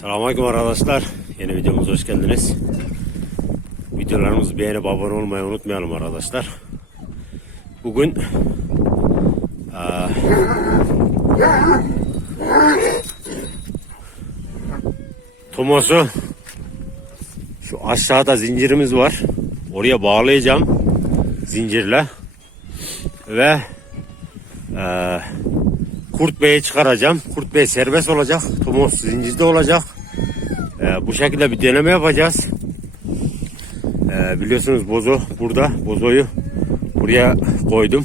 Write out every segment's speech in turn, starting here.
Selamünaleyküm arkadaşlar. Yeni videomuza hoş geldiniz. Videolarımızı beğenip abone olmayı unutmayalım arkadaşlar. Bugün eee, Tomos'u şu aşağıda zincirimiz var. Oraya bağlayacağım zincirle ve eee Kurt Bey'i çıkaracağım. Kurt Bey serbest olacak. Tomos zincirde olacak. Ee, bu şekilde bir deneme yapacağız. Ee, biliyorsunuz bozo burada. Bozoyu buraya koydum.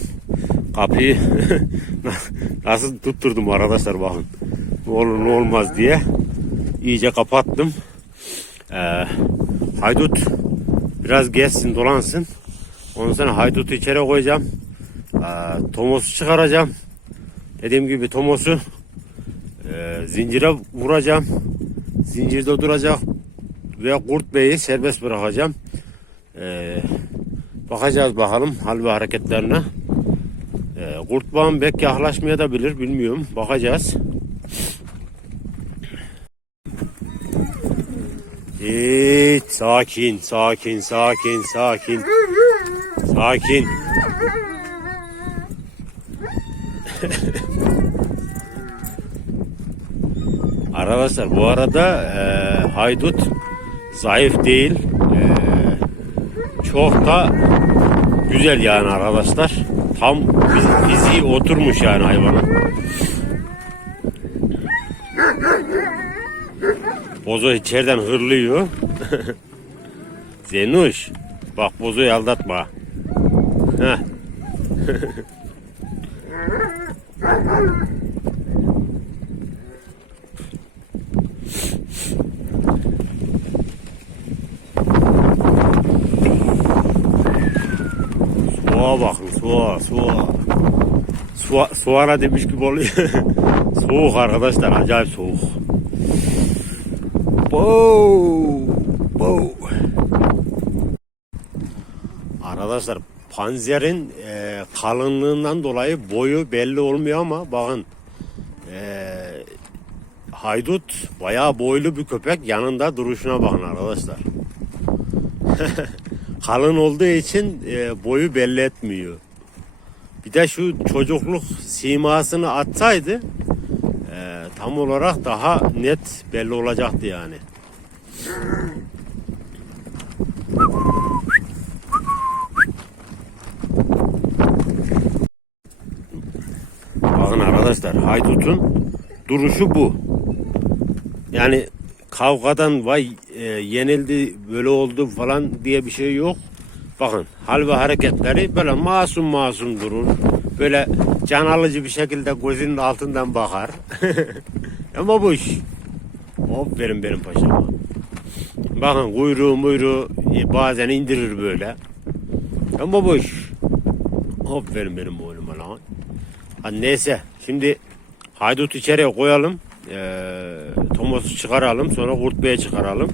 Kapıyı nasıl tutturdum arkadaşlar bakın. Ne olur ne olmaz diye. İyice kapattım. Ee, haydut biraz gezsin dolansın. Ondan sonra haydutu içeri koyacağım. Ee, Tomos'u çıkaracağım. Dediğim gibi Tomos'u e, zincire vuracağım. Zincirde duracak ve Kurt Bey'i serbest bırakacağım. E, bakacağız bakalım hal ve hareketlerine. E, Kurt Bağım belki yaklaşmaya da bilir bilmiyorum. Bakacağız. Evet, sakin, sakin, sakin, sakin. Sakin. Arkadaşlar bu arada e, haydut zayıf değil. E, çok da güzel yani arkadaşlar. Tam fiz- fiziği oturmuş yani hayvanın. Bozo içeriden hırlıyor. Zenuş. Bak bozoyu aldatma. Heh. Soğa, soğana demiş gibi oluyor. soğuk arkadaşlar acayip soğuk. Bow, bow. Arkadaşlar panzerin e, kalınlığından dolayı boyu belli olmuyor ama bakın e, haydut bayağı boylu bir köpek yanında duruşuna bakın arkadaşlar. kalın olduğu için e, boyu belli etmiyor. Bir de şu çocukluk simasını atsaydı e, tam olarak daha net belli olacaktı yani. Bakın arkadaşlar haydutun duruşu bu. Yani kavgadan vay e, yenildi böyle oldu falan diye bir şey yok. Bakın hal ve hareketleri böyle masum masum durur. Böyle can alıcı bir şekilde gözünün altından bakar. Ama bu iş. Aferin benim paşama. Bakın kuyruğu muyruğu e, bazen indirir böyle. Ama bu iş. Aferin benim oğluma lan. Hadi neyse şimdi haydut içeriye koyalım. Ee, Tomos'u çıkaralım sonra Kurt Bey'e çıkaralım.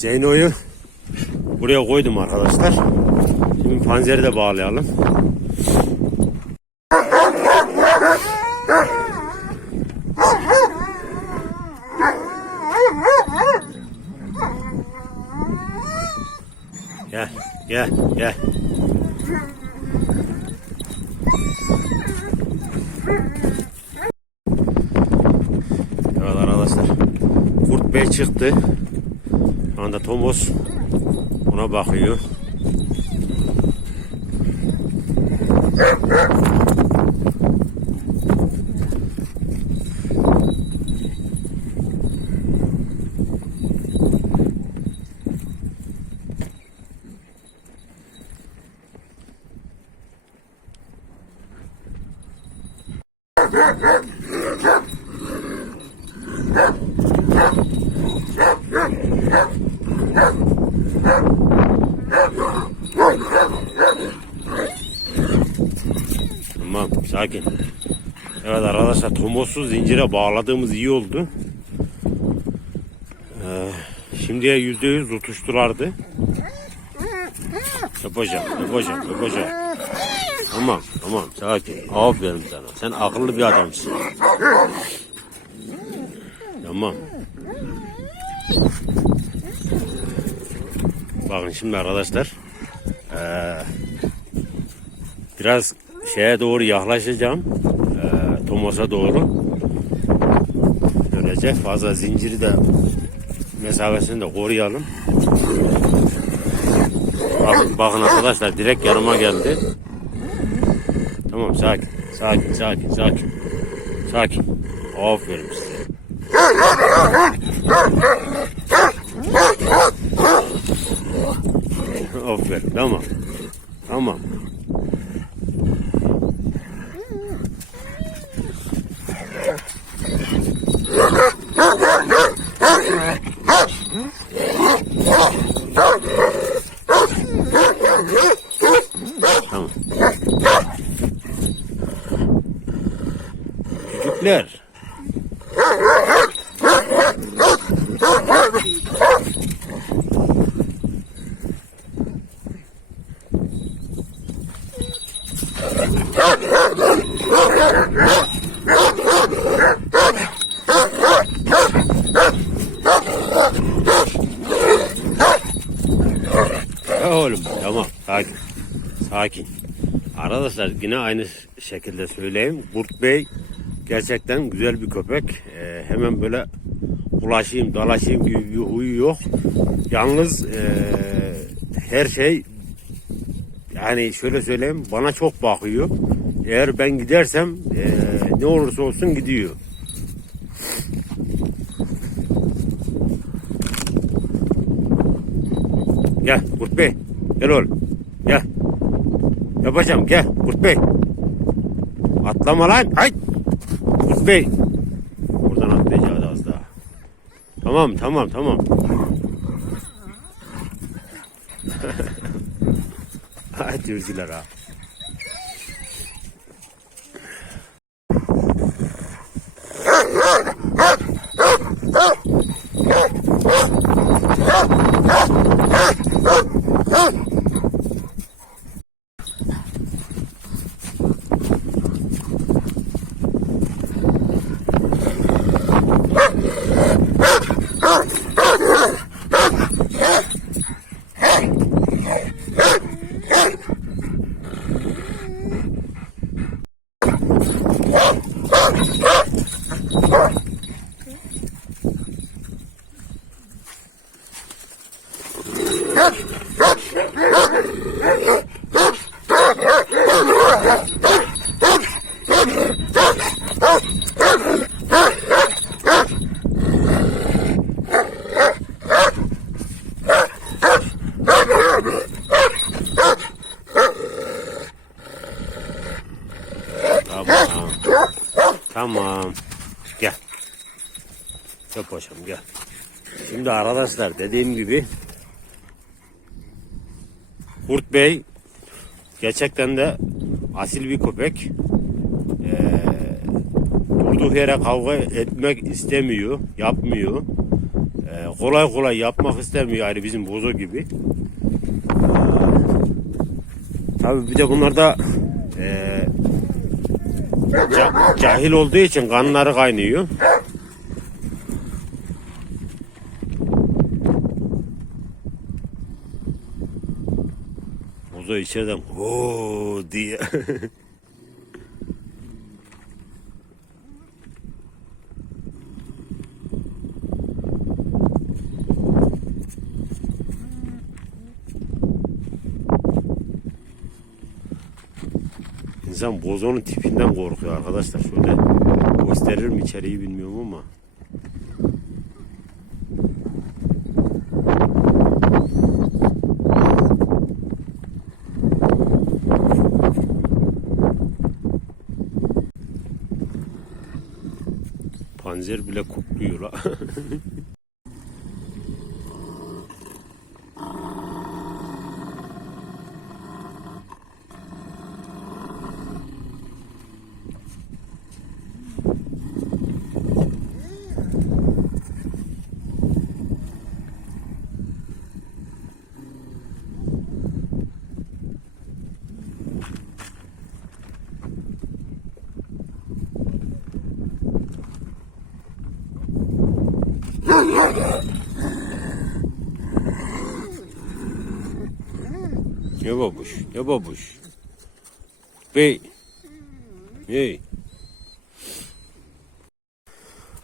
Zeyno'yu buraya koydum arkadaşlar. Şimdi panzeri de bağlayalım. Gel, gel, gel. Evet arkadaşlar. Kurt Bey çıktı. Şu anda Tomos ona bakıyor. Tamam sakin. Evet arkadaşlar Tomos'u zincire bağladığımız iyi oldu. Ee, şimdiye yüzde yüz tutuştulardı. Yapacağım, yapacağım, yapacağım. Tamam, tamam, sakin. Aferin sana. Sen akıllı bir adamsın. Tamam. Bakın şimdi arkadaşlar. eee, biraz şeye doğru yaklaşacağım. Eee Tomos'a doğru. Böylece fazla zinciri de mesafesini de koruyalım. Bakın, bakın arkadaşlar direkt yanıma geldi. Tamam sakin. Sakin sakin sakin. Sakin. Aferin size. Aferin tamam. Tamam. Tamam. Çocuklar. Ya oğlum tamam sakin. Sakin. Arkadaşlar yine aynı şekilde söyleyeyim. Kurt Bey gerçekten güzel bir köpek. Ee, hemen böyle ulaşayım dalaşayım gibi bir huyu yok. Yalnız ee, her şey yani şöyle söyleyeyim bana çok bakıyor. Eğer ben gidersem ee, ne olursa olsun gidiyor. Gel Kurt Bey. Gel oğlum. Gel. Yapacağım gel Kurt Bey. Atlama lan. Hay. Kurt Bey. Buradan atlayacağız az daha. Tamam tamam tamam. Hadi türcüler ha. Tamam. Tamam. Gel. Gel paşam gel. Şimdi arkadaşlar dediğim gibi Kurt Bey gerçekten de asil bir köpek. Ee, durduk yere kavga etmek istemiyor, yapmıyor. Ee, kolay kolay yapmak istemiyor aynı bizim bozo gibi. Tabii bir de bunlarda ee, ca- cahil olduğu için kanları kaynıyor. Bozo içeriden ho diye. İnsan bozonun tipinden korkuyor arkadaşlar. Şöyle gösterir mi içeriği bilmiyorum ama. Panzer bile kokluyor la. Ne babuş? Ne babuş? Bey. Hey.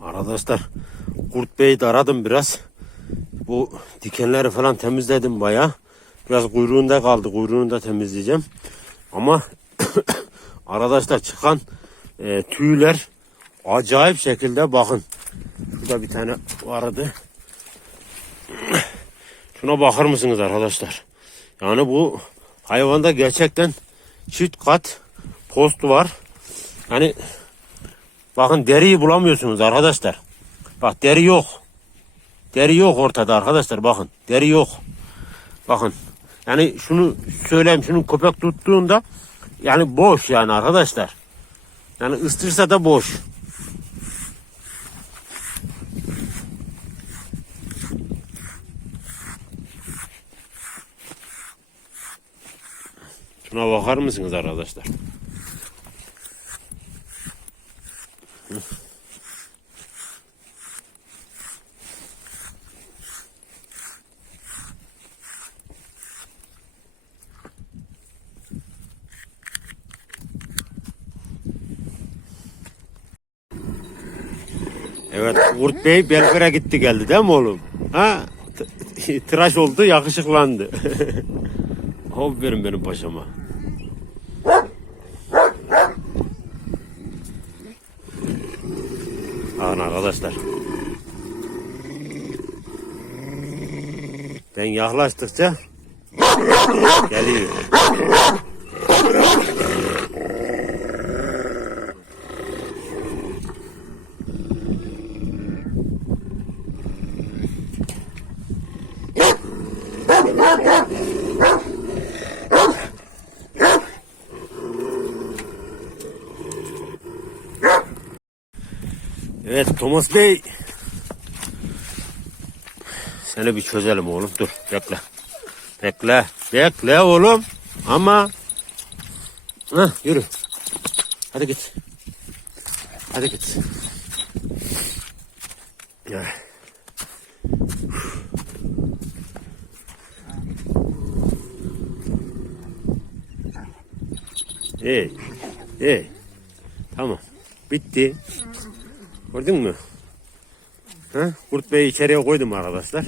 Arkadaşlar Kurt Bey'i de aradım biraz. Bu dikenleri falan temizledim baya. Biraz kuyruğunda kaldı. Kuyruğunu da temizleyeceğim. Ama arkadaşlar çıkan e, tüyler acayip şekilde bakın. Şurada bir tane vardı. Şuna bakar mısınız arkadaşlar? Yani bu hayvanda gerçekten çift kat post var. Yani bakın deriyi bulamıyorsunuz arkadaşlar. Bak deri yok. Deri yok ortada arkadaşlar bakın. Deri yok. Bakın. Yani şunu söyleyeyim şunu köpek tuttuğunda yani boş yani arkadaşlar. Yani ıstırsa da boş. Şuna bakar mısınız arkadaşlar? Evet Kurt Bey Belgrad'a gitti geldi değil mi oğlum? Ha? Tıraş oldu yakışıklandı. Aferin benim paşama. Bakın arkadaşlar. Ben yaklaştıkça geliyor. Evet Thomas Bey. Seni bir çözelim oğlum. Dur bekle. Bekle. Bekle oğlum. Ama Hah, yürü. Hadi git. Hadi git. Ya. İyi. İyi. Tamam. Bitti. Gördün mü? Ha? Kurt Bey'i içeriye koydum arkadaşlar.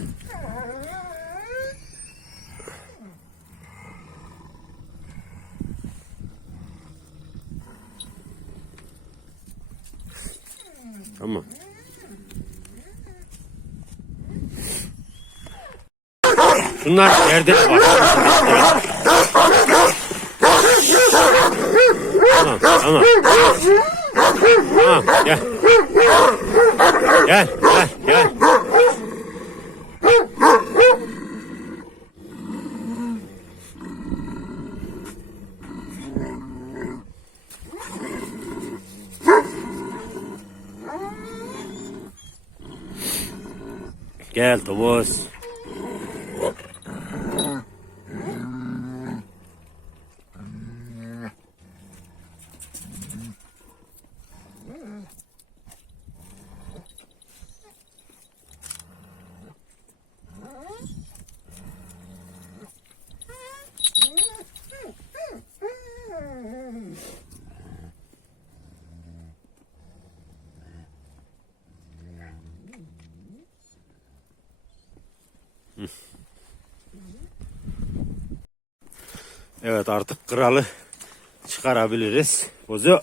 Tamam. Şunlar yerde var. Tamam, tamam. Tamam, gel. Gel, gel, gel. Gel Thomas. Evet artık kralı çıkarabiliriz. Bozu.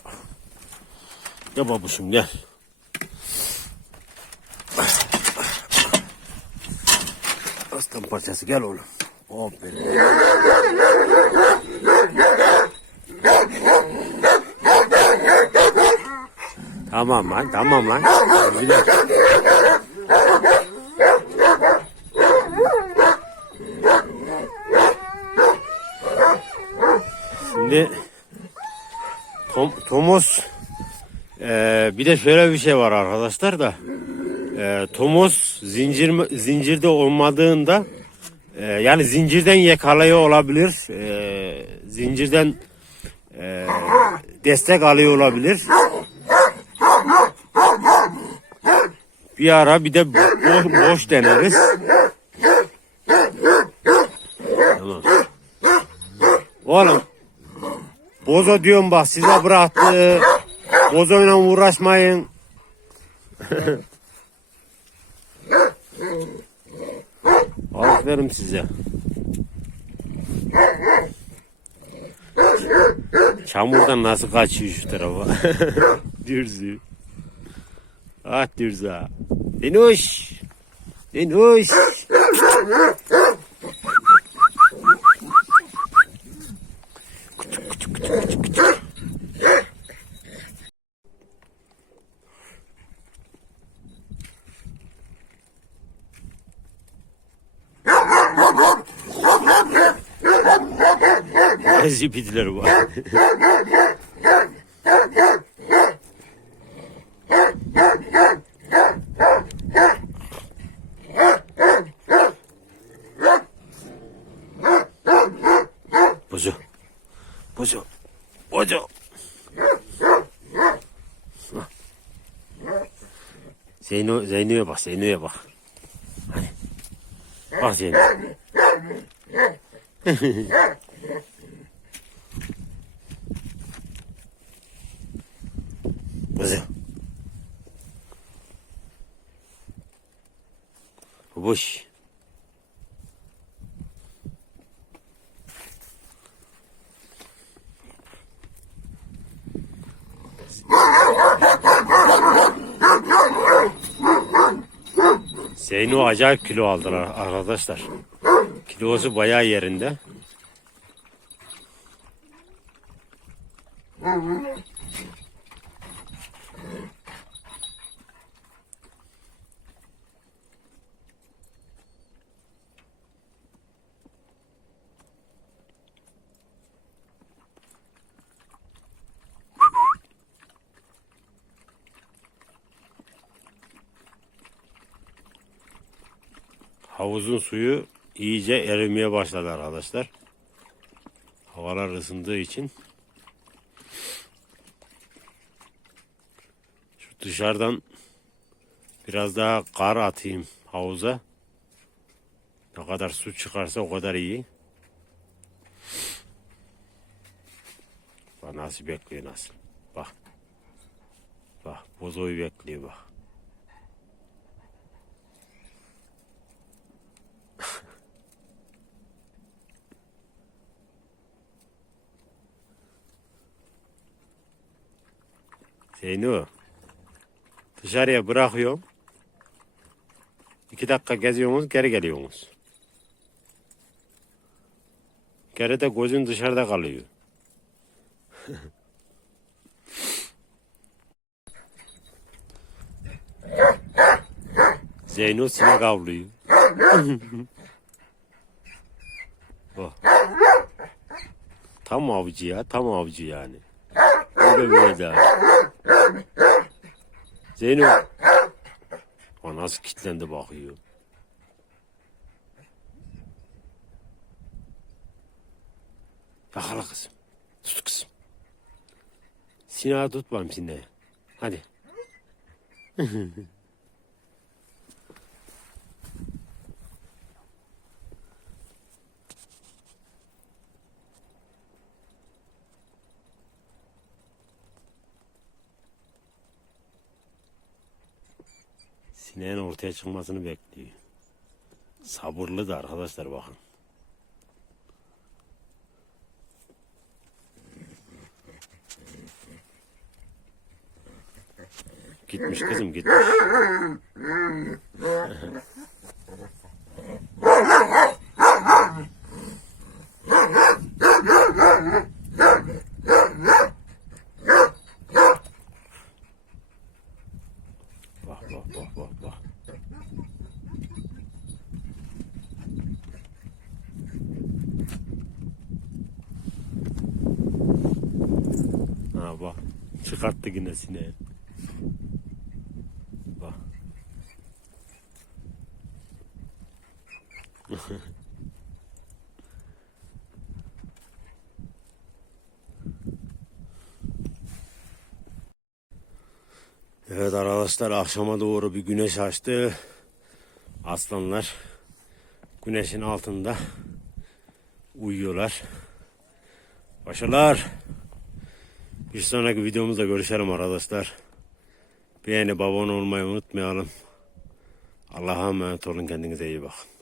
Gel babuşum gel. Aslan parçası gel oğlum. Aferin. Tamam lan tamam lan. Şimdi Tom, Tomos eee, bir de şöyle bir şey var arkadaşlar da eee Tomos zincir zincirde olmadığında eee, yani zincirden yakalıyor olabilir eee, zincirden eee, destek alıyor olabilir. Bir ara bir de boş, boş deneriz tamam Oğlum. Bozo diyorum bak size bıraktı. Bozoyla uğraşmayın. Aferin size. Çamurdan nasıl kaçıyor şu tarafa? Dürzü. Ah Dürza. Dinoş. Dinoş. Zipidiler bu. Bozu. Bozu. Bozu. Zeyno, Zeyno'ya bak, Zeyno'ya bak. Hani. Bak Zeyno. Bozu. Boş. Zeyno acayip kilo aldı arkadaşlar. Kilosu bayağı yerinde. Havuzun suyu iyice erimeye başladı arkadaşlar. Havalar ısındığı için. Şu dışarıdan biraz daha kar atayım havuza. Ne kadar su çıkarsa o kadar iyi. Bak nasıl bekliyor nasıl. Bak. Bak bozoyu bekliyor bak. Zeyno. Dışarıya bırakıyorum. İki dakika geziyorsunuz, geri geliyorsunuz. Geri de gözün dışarıda kalıyor. Zeyno sinek avlıyor. Bak. Tam avcı ya, tam avcı yani. Öyle böyle. Zeyno. O nasıl kilitlendi bakıyor. Yakala kızım. Tut kızım. Sineği tutmam sineği. Hadi. Sineğin ortaya çıkmasını bekliyor. Sabırlı da arkadaşlar bakın. Gitmiş kızım gitmiş. Bak bak bak bak bak. Ha bak. Çıkarttı yine sineği. Evet arkadaşlar akşama doğru bir güneş açtı. Aslanlar güneşin altında uyuyorlar. Başarılar. Bir sonraki videomuzda görüşelim arkadaşlar. Beğenip abone olmayı unutmayalım. Allah'a emanet olun kendinize iyi bakın.